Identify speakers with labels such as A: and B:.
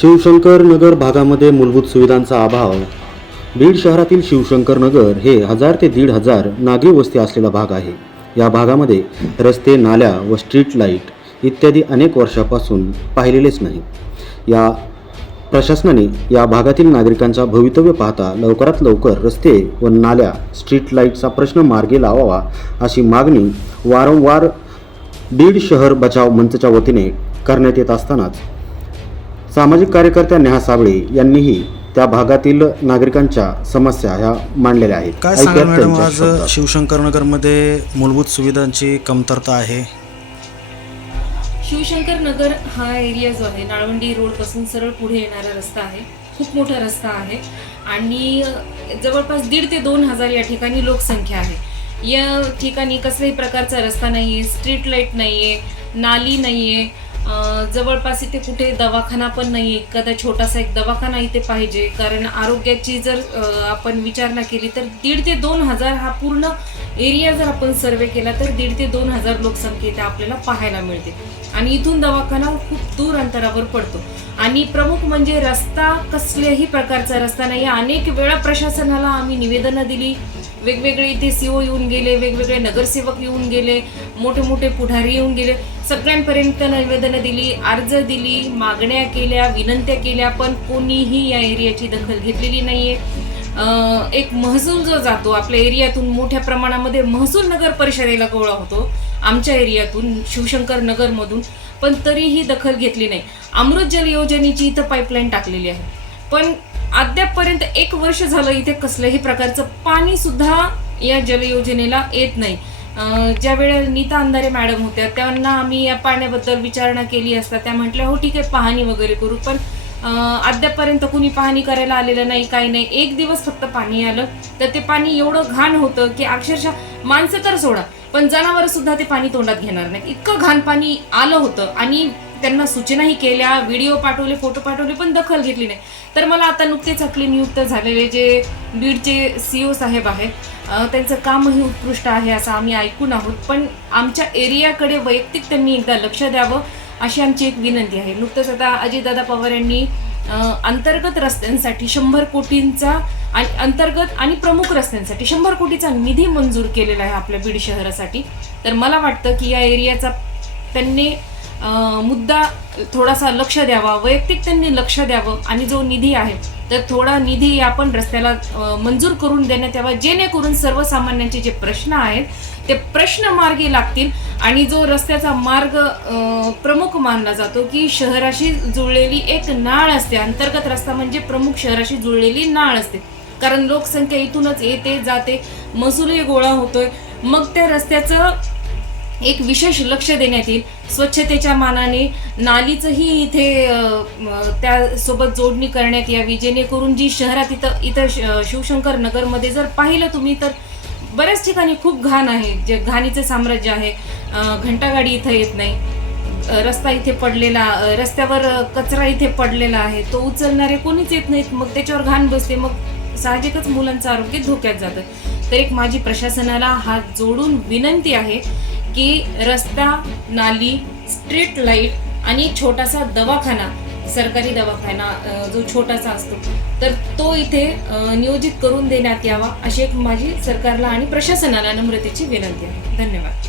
A: शिवशंकर नगर भागामध्ये मूलभूत सुविधांचा अभाव. बीड शहरातील शिवशंकर नगर हे हजार ते दीड हजार नागरी वस्ती असलेला भाग आहे. या भागामध्ये रस्ते नाल्या व स्ट्रीट लाइट इत्यादी अनेक वर्षापासून पाहिलेलेच नाही या प्रशासनाने या भागातील नागरिकांचा भवितव्य पाहता लवकरात लवकर रस्ते व नाल्या स्ट्रीट लाईटचा प्रश्न मार्गी लावावा अशी मागणी वारंवार बीड शहर बचाव मंचच्या वतीने करण्यात येत असतानाच सामाजिक कार्यकर्त्या नेहा साबळे यांनीही त्या भागातील नागरिकांच्या समस्या ह्या मांडलेल्या आहेत.
B: काय सांगा मॅडम आज
A: शब्दात.
B: शिवशंकर नगरमध्ये मूलभूत सुविधांची कमतरता आहे.
C: शिवशंकर नगर हा एरिया जो आहे नाळवंडी रोडपासून सरळ पुढे येणारा रस्ता आहे. खूप मोठा रस्ता आहे. आणि जवळपास दीड ते दोन हजार या ठिकाणी लोकसंख्या आहे. या ठिकाणी कसल्याही प्रकारचा रस्ता नाही आहे स्ट्रीट लाइट नाही आहे नाली नाही आहे जवळपास इथे कुठे दवाखाना पण नाही आहे एखादा छोटासा एक दवाखाना इथे पाहिजे. कारण आरोग्याची जर आपण विचारणा केली तर दीड ते दोन हजार हा पूर्ण एरिया जर आपण सर्वे केला तर दीड ते दोन हजार लोकसंख्या इथे आपल्याला पाहायला मिळते. आणि इथून दवाखाना खूप दूर अंतरावर पडतो. आणि प्रमुख म्हणजे रस्ता कसल्याही प्रकारचा रस्ता नाही अनेक वेळा प्रशासनाला आम्ही निवेदनं दिली. वेगवेगळे इथे सी ओ येऊन गेले वेगवेगळे नगरसेवक येऊन गेले मोठे मोठे पुढारी येऊन गेले. सगळ्यांपर्यंत निवेदनं दिली अर्ज दिली मागण्या केल्या विनंत्या केल्या पण कोणीही या एरियाची दखल घेतलेली नाहीये. आहे एक महसूल जो जातो आपल्या एरियातून मोठ्या प्रमाणामध्ये महसूल नगर परिषदेला गोळा होतो आमच्या एरियातून शिवशंकर नगरमधून पण तरीही दखल घेतली नाही. अमृत जल योजनेची इथं पाईपलाईन टाकलेली आहे. पण अद्यापपर्यंत एक वर्ष झालं इथे कसल्याही प्रकारचं पाणी सुद्धा या जल योजनेला येत नाही. ज्या वेळेला नीता अंधारे मॅडम होत्या त्यांना आम्ही या पाण्याबद्दल विचारणा केली असता त्या म्हटल्या हो ठीक आहे पाहणी वगैरे करू पण अद्यापपर्यंत कुणी पाहणी करायला आलेलं नाही काही नाही. एक दिवस फक्त पाणी आलं तर ते पाणी एवढं घाण होतं की अक्षरशः माणसं तर सोडा पण जनावर सुद्धा ते पाणी तोंडात घेणार नाही इतकं घाण पाणी आलं होतं आणि त्यांना सूचनाही केल्या व्हिडिओ पाठवले फोटो पाठवले पण दखल घेतली नाही. तर मला आता नुकतेच आपले नियुक्त झालेले जे बीडचे सी ओ साहेब आहेत त्यांचं कामही उत्कृष्ट आहे असं आम्ही ऐकून आहोत. पण आमच्या एरियाकडे वैयक्तिक त्यांनी एकदा लक्ष द्यावं अशी आमची एक विनंती आहे. नुकतंच आता अजितदादा पवार यांनी अंतर्गत रस्त्यांसाठी शंभर कोटींचा आणि अंतर्गत आणि प्रमुख रस्त्यांसाठी शंभर कोटीचा निधी मंजूर केलेला आहे आपल्या बीड शहरासाठी. तर मला वाटतं की या एरियाचा त्यांनी मुद्दा थोडासा लक्ष द्यावा वैयक्तिक त्यांनी लक्ष द्यावं आणि जो निधी आहे तर थोडा निधी आपण रस्त्याला मंजूर करून देण्यात यावा जेणेकरून सर्वसामान्यांचे जे प्रश्न आहेत ते प्रश्न मार्गी लागतील आणि जो रस्त्याचा मार्ग प्रमुख मानला जातो की शहराशी जुळलेली एक नाळ असते. अंतर्गत रस्ता म्हणजे प्रमुख शहराशी जुळलेली नाळ असते. कारण लोकसंख्या इथूनच येते जाते महसूलही गोळा होतोय. मग त्या रस्त्याचं एक विशेष लक्ष देण्यात येईल. स्वच्छतेच्या मानाने नालीचंही इथे त्यासोबत जोडणी करण्यात यावी. जेणेकरून जी शहरात इथं इथं श- शिवशंकर नगरमध्ये जर पाहिलं तुम्ही तर बऱ्याच ठिकाणी खूप घाण आहे. जे घाणीचं साम्राज्य आहे. घंटागाडी इथं येत नाही. रस्ता इथे पडलेला रस्त्यावर कचरा इथे पडलेला आहे. तो उचलणारे कोणीच येत नाहीत. मग त्याच्यावर घाण बसते. मग साहजिकच मुलांचं आरोग्य धोक्यात जातं. तर एक माझी प्रशासनाला हात जोडून विनंती आहे की रस्ता नाली स्ट्रीट लाइट आणि छोटासा दवाखाना सरकारी दवाखाना जो छोटासा असतो तर तो इथे नियोजित करून देण्यात यावा अशी एक माझी सरकारला आणि प्रशासनाला नम्रतेची विनंती आहे. धन्यवाद.